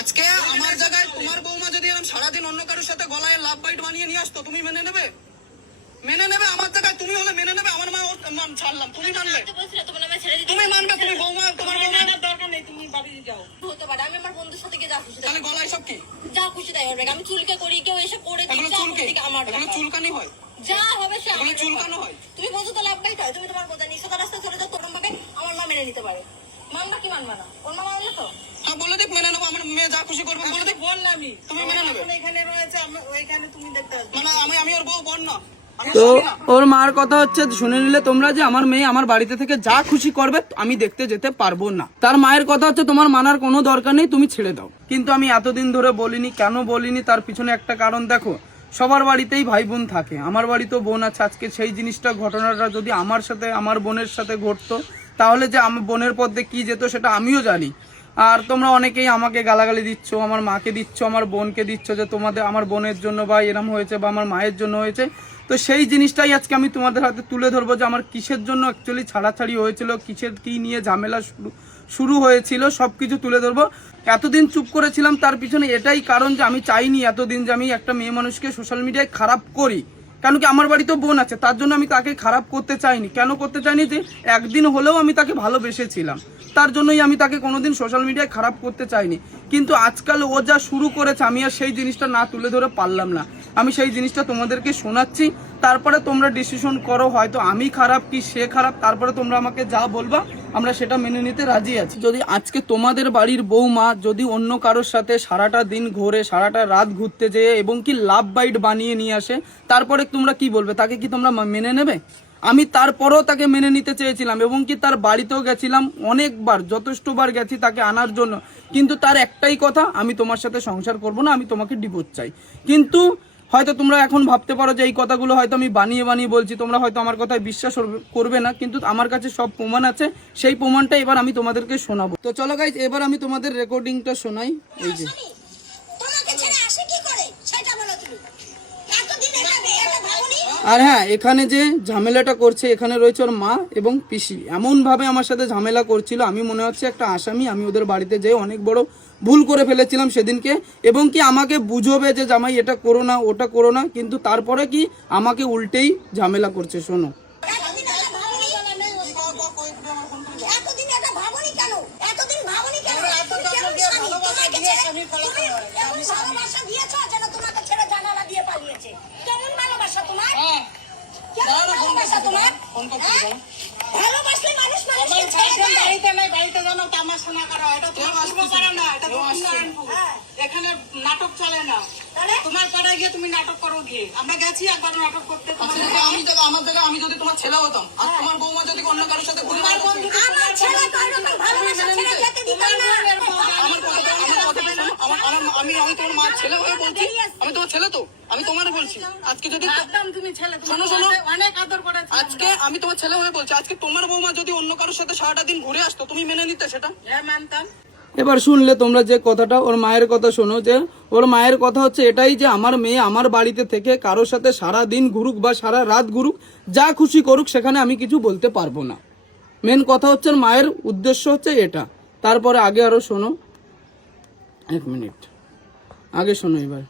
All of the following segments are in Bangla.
আজকে আমার জায়গায় তোমার বৌমা যদি এরকম সারাদিন অন্য কারোর সাথে গলায় লাভ বাইট বানিয়ে নিয়ে আসতো, তুমি মেনে নেবে? মেনে নেবে? আমার জায়গায় তুমি হলে মেনে নেবে? আমার মা ছাড়লাম, তুমি মানবে? তুমি মানবে? তুমি বৌমা, তোমার বৌমার দরকার নেই, তুমি বাড়ি যাও। হতে পারে আমি আমার বন্ধুর সাথে গিয়ে যা খুশি তাহলে গলায় সব কি যা খুশি তাই হবে। আমি চুলকে করি, কেউ এসে করে এগুলো চুলকে? এগুলো চুলকানি হয়? যা হবে সে এগুলো চুলকানো হয়? তুমি বলছো তো লাভ বাইট হয়, তুমি তোমার কথা নিঃসতা রাস্তায় চলে যাও, তোরম ভাবে আমার মা মেনে নিতে পারে। মামলা কি মানবা না? ওর মা মানলে তো হ্যাঁ বলে দেখ মেনে নেবো, আমার মেয়ে যা খুশি করবে বলে দেখ। বললামই তুমি মেনে নেবে? এখানে রয়েছে, ওইখানে তুমি দেখতে আসবে। মানে আমি ওর বউ বোন না? তো ওর মার কথা হচ্ছে শুনে নিলে তোমরা যে আমার মেয়ে আমার বাড়িতে থেকে যা খুশি করবে আমি দেখতে যেতে পারবো না। তার মায়ের কথা হচ্ছে তোমার মানার কোনো দরকার নেই, তুমি ছেড়ে দাও। কিন্তু আমি এতদিন ধরে বলিনি, কেন বলিনি তার পিছনে একটা কারণ দেখো, সবার বাড়িতেই ভাই বোন থাকে, আমার বাড়িতেও বোন আছে। আজকে সেই জিনিসটা ঘটনাটা যদি আমার সাথে আমার বোনের সাথে ঘটতো তাহলে যে আমার বোনের পথে কি যেত সেটা আমিও জানি। আর তোমরা অনেকেই আমাকে গালাগালি দিচ্ছ, আমার মাকে দিচ্ছ, আমার বোনকে দিচ্ছ যে তোমাদের আমার বোনের জন্য বা এরম হয়েছে বা আমার মায়ের জন্য হয়েছে। তো সেই জিনিসটাই আজকে আমি তোমাদের হাতে তুলে ধরবো যে আমার কিসের জন্য অ্যাকচুয়ালি ছাড়াছাড়ি হয়েছিল, কিসের কি নিয়ে ঝামেলা শুরু হয়েছিল, সব কিছু তুলে ধরবো। এতদিন চুপ করেছিলাম তার পিছনে এটাই কারণ যে আমি চাইনি এতদিন যে আমি একটা মেয়ে মানুষকে সোশ্যাল মিডিয়ায় খারাপ করি। কেন কি আমার বাড়িতেও বোন আছে, তার জন্য আমি তাকে খারাপ করতে চাইনি। কেন করতে চাইনি? যে একদিন হলেও আমি তাকে ভালোবেসেছিলাম, তার জন্যই আমি তাকে কোনোদিন সোশ্যাল মিডিয়ায় খারাপ করতে চাইনি। কিন্তু আজকাল ও যা শুরু করেছে আমি আর সেই জিনিসটা না তুলে ধরে পারলাম না। আমি সেই জিনিসটা তোমাদেরকে শোনাচ্ছি, তারপরে তোমরা ডিসিশন করো, হয়তো আমি খারাপ কি সে খারাপ, তারপরে তোমরা আমাকে যা বলবা আমরা সেটা মেনে নিতে রাজি আছি। যদি আজকে তোমাদের বাড়ির বৌমা যদি অন্য কারোর সাথে সারাটা দিন ঘোরে, সারাটা রাত ঘুরতে যেয়ে এবং কি লাভ বাইট বানিয়ে নিয়ে আসে, তারপরে তোমরা কি বলবে? তাকে কি তোমরা মেনে নেবে? আমি তারপরেও তাকে মেনে নিতে চেয়েছিলাম এবং কি তার বাড়িতেও গেছিলাম অনেকবার, যথেষ্টবার গেছি তাকে আনার জন্য। কিন্তু তার একটাই কথা, আমি তোমার সাথে সংসার করব না, আমি তোমাকে ডিভোর্স চাই। কিন্তু হয়তো তোমরা এখন ভাবতে পারো যে এই কথাগুলো হয়তো আমি বানিয়ে বানিয়ে বলছি, তোমরা হয়তো আমার কথায় বিশ্বাস করবে না, কিন্তু আমার কাছে সব প্রমাণ আছে। সেই প্রমাণটা এবার আমি তোমাদেরকে শোনাবো। তো চলো গাইজ, এবার আমি তোমাদের রেকর্ডিংটা শোনাই। এই যে আর হ্যাঁ, এখানে যে ঝামেলাটা করছে, এখানে রয়েছে ওর মা এবং পিসি। এমনভাবে আমার সাথে ঝামেলা করছিল, আমি মনে হচ্ছে একটা আসামি। আমি ওদের বাড়িতে যেয়ে অনেক বড় ভুল করে ফেলেছিলাম সেদিনকে, এবং কি আমাকে বুঝবে যে জামাই এটা করো না ওটা করো না, কিন্তু তারপরে কি আমাকে উল্টেই ঝামেলা করছে। শোনো। এখানে নাটক চলে না, তোমার পাড়ায় গিয়ে তুমি নাটক করো গিয়ে। আমরা গেছি একবার নাটক করতে। আমার জায়গায় আমি যদি তোমার ছেলে হতাম আর তোমার বৌমা যদি অন্য কারোর সাথে ঘুরে আমি তোমার মার ছেলে হয়ে বলছি, আমি তোমার ছেলে তো, আমি তোমার বলছি। আজকে যদি তুমি ছেলে, শোনো শোনো, অনেক আদর করে আজকে আমি তোমার ছেলে হয়ে বলছি, আজকে তোমার বৌমা যদি অন্য কারোর সাথে সারাটা দিন ঘুরে আসতো তুমি মেনে নিতে সেটা? হ্যাঁ মানতাম। এবার শুনলে তোমরা যে কথাটা, ওর মায়ের কথা শোনো। যে ওর মায়ের কথা হচ্ছে এটাই যে আমার মেয়ে আমার বাড়িতে থেকে কারোর সাথে সারা দিন ঘুরুক বা সারা রাত ঘুরুক, যা খুশি করুক, সেখানে আমি কিছু বলতে পারবো না। মেন কথা হচ্ছে মায়ের উদ্দেশ্য হচ্ছে এটা। তারপরে আগে আরো শোনো, 1 মিনিট আগে শোনো। এবার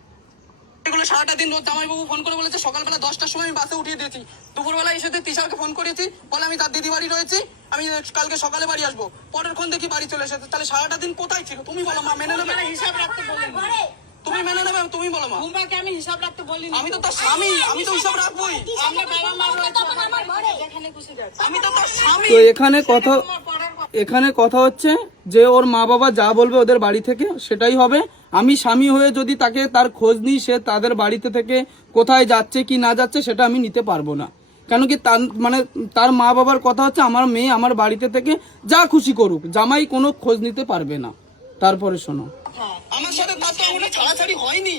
এগুলো সারাটা দিন রোজ জামাইবাবু ফোন করে বলেছে, সকালবেলা 10টার সময় আমি বাসে উঠিয়ে দিয়েছি, দুপুরবেলা এসে তিশারকে ফোন করেছি, বলে আমি তার দিদি বাড়ি রয়েছি, আমি কালকে সকালে বাড়ি আসবো। পরের ক্ষণ দেখি বাড়ি চলে এসেছে। তাহলে সারাটা দিন কোথায় ছিল? তুমি বলো মা, মেনে নেবে? হিসাব রাখতে বলি, তুমি মেনে নেবে? তুমি বলো মা। তোমাকে আমি হিসাব রাখতে বলি। আমি তো তার স্বামী, আমি তো হিসাব রাখবোই। আমরা বাবা মা রয়েছে, যেখানে খুশি যাচ্ছে। আমি তো তার স্বামী। তো এখানে কথা হচ্ছে যে ওর মা বাবা যা বলবে ওদের বাড়ি থেকে সেটাই হবে। আমি স্বামী হয়ে যদি তাকে তার খোঁজ নিই, সে তাদের বাড়িতে থেকে কোথায় যাচ্ছে কি না যাচ্ছে সেটা আমি নিতে পারবো না। কেন কি মানে তার মা বাবার কথা হচ্ছে আমার মেয়ে আমার বাড়িতে থেকে যা খুশি করুক, জামাই কোনো খোঁজ নিতে পারবে না। তারপরে শোনো, আমার সাথে তার তো কোনো ছাড়াছাড়ি হয়নি,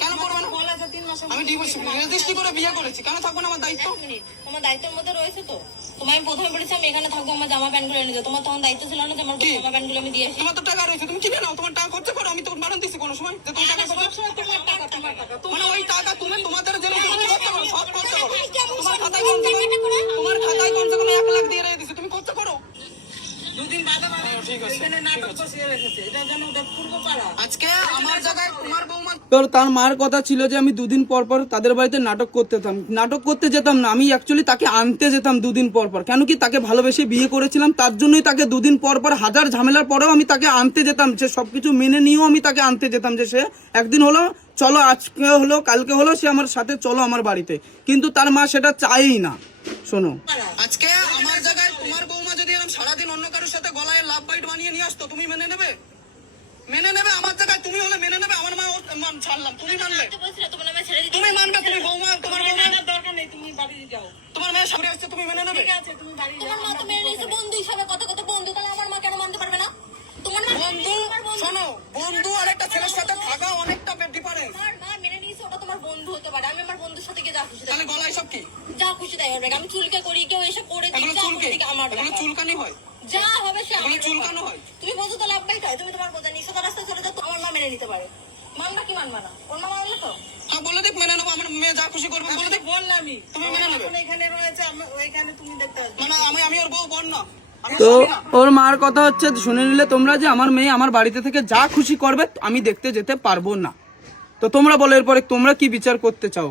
কেন করবো না? আমি ডিভোর্স রেজিস্ট্রি করে বিয়ে করেছি, কেন থাকবো না? আমার দায়িত্ব। তোমার দায়িত্বের মধ্যে রয়েছে তো। তোমায় আমি প্রথমে বলেছি আমি এখানে থাকবো, আমার জামা প্যান্ট গুলো এনে দাও। তোমার তখন দায়িত্ব ছিল না যে আমার জামা প্যান্ট গুলো আমি দিয়ে আসি? তোমার তো টাকা রয়েছে, তুমি কিনে নাও, তোমার টাকা খরচ করো। আমি তো বারণ দিচ্ছি কোনো সময় যে তুমি টাকা খরচ করো? মানে ওই টাকা তুমি তোমাদের জন্য তুমি খরচ করো, সব খরচ করো। তোমার খাতায় কমসে কম 1 লাখ দিয়ে রেখে দিছি, তুমি খরচ করো। দুদিন বাদে ঠিক আছে, নাটক করছি। রেখেছে, এটা যেন ওদের পূর্ব পাড়া। আজকে আমার জায়গায় তোমার বৌমা তোর তার মার কথা ছিল যে আমি দুদিন পর পর তাদের বাড়িতে নাটক করতে যেতাম। নাটক করতে যেতাম না, আমি অ্যাকচুয়ালি তাকে আনতে যেতাম দুদিন পর পর। কেন কি তাকে ভালোবেসে বিয়ে করেছিলাম, তার জন্যই তাকে দুদিন পর পর হাজার ঝামেলার পরেও আমি তাকে আনতে যেতাম। সে সবকিছু মেনে নিয়েও আমি তাকে আনতে যেতাম যে সে একদিন হলো চলো, আজকে হলো কালকে হলো, সে আমার সাথে চলো আমার বাড়িতে। কিন্তু তার মা সেটা চায়ই না। শোনো, আজকে আমার জায়গায় তোমার বৌমা যদি এরকম সারাদিন অন্য কারোর সাথে গলায় লাভ বাইট বানিয়ে নিয়ে আসতো, তুমি মেনে নেবে? মেনে নেবে? আমার জায়গায় তুমি হলে মেনে নেবে? আমার মা ছাড়লাম, তুমি মানলে? তো বলছিলে তোমার নামে ছেড়ে দিতে। তুমি মানবে? তুমি বৌমা, তোমার বৌমা, মেনের দরকার নেই, তুমি বাড়ি যাও। তোমার মেয়ে সামনে আসছে, তুমি মেনে নেবে? ঠিক আছে, তুমি বাড়ি তোমার যাও। মা তো মেনে নিয়েছে বন্ধু হিসাবে, কত কত বন্ধু, তাহলে আমার মা কেন মানতে পারবে না? তোমার মা বন্ধু, শোনো, বন্ধু আর একটা ছেলের সাথে থাকা অনেকটা ডিফারেন্স। আমার মা মেনে নিয়েছে ওটা তোমার বন্ধু হতে পারে। আমি আমার বন্ধুর সাথে গিয়ে যা খুশি তাই তাহলে গলায় সব কি? যা খুশি তাই হবে। আমি চুলকে করি, কেউ এসে করে দিই, এগুলো যা চুলকে? করে দিক আমার এগুলো ব্যাপার। চুলকানি হয়? যা হবে সে আমার এগুলো চুলকানো ব্যাপার। হয়? তুমি বলছো তো লাভ বাইট হয়, তুমি তোমার বোঝা নিশ্চয় রাস্তায় চলে যাও, তো আমার মা মেনে নিতে পারে। মানবা কি মানবা না? ওর মা মানলে তো হ্যাঁ, বলে দিক মেনে নেবো। আমার মেয়ে যা খুশি করবে বলে দিক। বললামই, তুমি মেনে নেবে? এখন এখানে রয়েছে, ওইখানে তুমি দেখতে আসবে। মানে আমি ওর বউ বোন না, আমি তো স্বামী না। ওর মার কথা হচ্ছে শুনে নিলে তোমরা যে আমার মেয়ে আমার বাড়িতে থেকে যা খুশি করবে আমি দেখতে যেতে পারবো না। তো তোমরা বলো এরপরে তোমরা কি বিচার করতে চাও।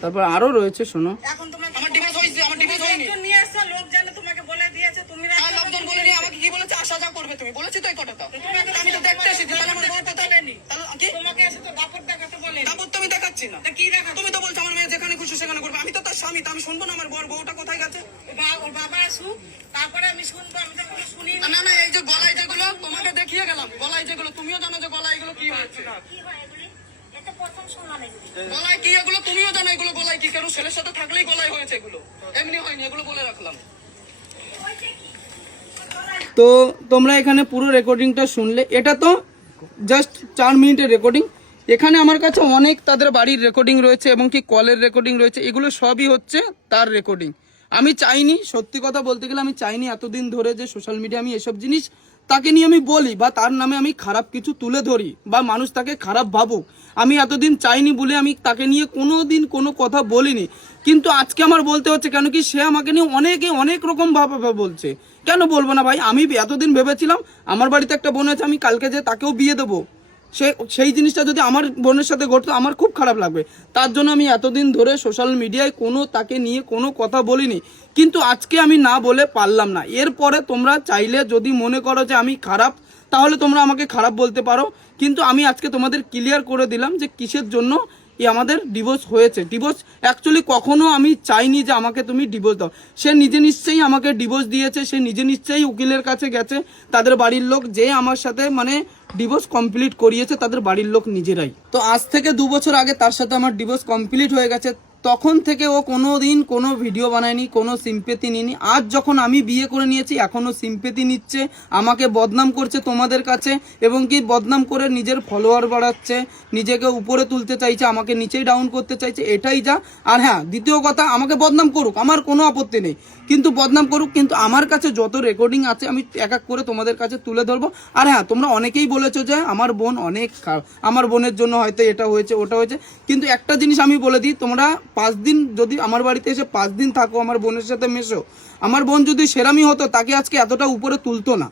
তারপর আরো রয়েছে, শোনো, এখন তোমাকে আমার ডিভোর্স হয়েছে, আমার ডিভোর্স হয়নি। লোকজন নিয়ে এসছে, লোক জানে তোমাকে বলে দিয়েছে, তুমি রাখতে আর লোকজন বলে নিয়ে আমাকে কি বলেছে, আসা যা করবে তুমি, বলেছি তো এই কথাটা। আমি তো দেখতে এসেছি, তাহলে আমার বউ কোথায়? তাহলে কি তোমাকে এসে তো দাপট দেখাতে বলে। তারপর তো আমি দেখাচ্ছি না। তা কি দেখা? তুমি তো বলছো আমার মেয়ে যেখানে খুশি সেখানে করবে। আমি তো তার স্বামী, তো আমি শুনবো না আমার বউটা কোথায় গেছে? ওর বাবা আসুক, তারপরে আমি শুনবো। আমি তো কোনো শুনি না। না না, এই যে গলায় যেগুলো তোমাকে দেখিয়ে গেলাম, গলায় যেগুলো, তুমিও জানো যে গলায় এগুলো কি হয়েছে। কি হয় এগুলি? এটা প্রথম শুনলাম এগুলি। গলায় কি এগুলো তুমিও জানো এগুলো গলায় কি, কারণ ছেলের সাথে থাকলেই গলায় হয়েছে এগুলো, এমনি হয়নি, এগুলো বলে রাখলাম। তো তোমরা এখানে পুরো রেকর্ডিংটা শুনলে। এটা তো জাস্ট 4 মিনিটের রেকর্ডিং। এখানে আমার কাছে অনেক তাদের বাড়ির রেকর্ডিং রয়েছে এবং কি কলের রেকর্ডিং রয়েছে। এগুলো সবই হচ্ছে তার রেকর্ডিং। আমি চাইনি, সত্যি কথা বলতে গেলে আমি চাইনি এতদিন ধরে যে সোশ্যাল মিডিয়া আমি এসব জিনিস তাকে নিয়ে আমি বলি বা তার নামে আমি খারাপ কিছু তুলে ধরি বা মানুষ তাকে খারাপ ভাবুক। আমি এতদিন চাইনি বলে আমি তাকে নিয়ে কোনো দিন কোনো কথা বলিনি। কিন্তু আজকে আমার বলতে হচ্ছে, কেন কি সে আমাকে নিয়ে অনেক রকম ভাবে বলছে। কেন বলবো না ভাই? আমি এতদিন ভেবেছিলাম আমার বাড়িতে একটা বোন আছে, আমি কালকে যে তাকেও বিয়ে দেবো, সেই জিনিসটা যদি আমার বোনের সাথে ঘটতো আমার খুব খারাপ লাগবে। তার জন্য আমি এতদিন ধরে সোশ্যাল মিডিয়ায় কোনো তাকে নিয়ে কোনো কথা বলিনি। কিন্তু আজকে আমি না বলে পারলাম না। এরপরে তোমরা চাইলে যদি মনে করো যে আমি খারাপ, তাহলে তোমরা আমাকে খারাপ বলতে পারো। কিন্তু আমি আজকে তোমাদের ক্লিয়ার করে দিলাম যে কিসের জন্য আমাদের ডিভোর্স হয়েছে। ডিভোর্স অ্যাকচুয়ালি কখনো আমি চাইনি যে আমাকে তুমি ডিভোর্স দাও। সে নিজে নিশ্চয়ই আমাকে ডিভোর্স দিয়েছে, সে নিজে নিশ্চয়ই উকিলের কাছে গেছে, তাদের বাড়ির লোক যে আমার সাথে মানে ডিভোর্স কমপ্লিট করিয়েছে তাদের বাড়ির লোক নিজেরাই। তো আজ থেকে 2 বছর আগে তার সাথে আমার ডিভোর্স কমপ্লিট হয়ে গেছে। তখন থেকে ও কোনো দিন কোনো ভিডিও বানায়নি, কোনো সিম্পেথি নিনি। আজ যখন আমি বিয়ে করে নিয়েছি এখনও সিম্পেথি নিচ্ছে, আমাকে বদনাম করছে তোমাদের কাছে এবং কি বদনাম করে নিজের ফলোয়ার বাড়াচ্ছে, নিজেকে উপরে তুলতে চাইছে, আমাকে নিচেই ডাউন করতে চাইছে। এটাই যা। আর হ্যাঁ, দ্বিতীয় কথা, আমাকে বদনাম করুক, আমার কোনো আপত্তি নেই, কিন্তু বদনাম করুক। কিন্তু আমার কাছে যত রেকর্ডিং আছে আমি এক এক করে তোমাদের কাছে তুলে ধরবো। আর হ্যাঁ, তোমরা অনেকেই বলেছো যে আমার বোন অনেক খারাপ, আমার বোনের জন্য হয়তো এটা হয়েছে ওটা হয়েছে। কিন্তু একটা জিনিস আমি বলে দিই, তোমরা 5 দিন যদি আমার বাড়িতে এসে 5 দিন থাকো, আমার বোনের সাথে মেশো, আমার বোন যদি সেরামি হতো তাকে আজকে এতটা উপরে তুলতো না।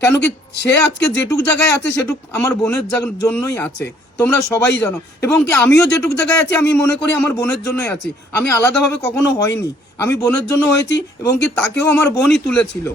কেন কি সে আজকে যেটুক জায়গায় আছে সেটুক আমার বোনের জন্যই আছে, তোমরা সবাই জানো। এবং কি আমিও যেটুক জায়গায় আছি আমি মনে করি আমার বোনের জন্যই আছি। আমি আলাদাভাবে কখনো হয়নি, আমি বোনের জন্য হয়েছি এবং কি তাকেও আমার বোনই তুলেছিল।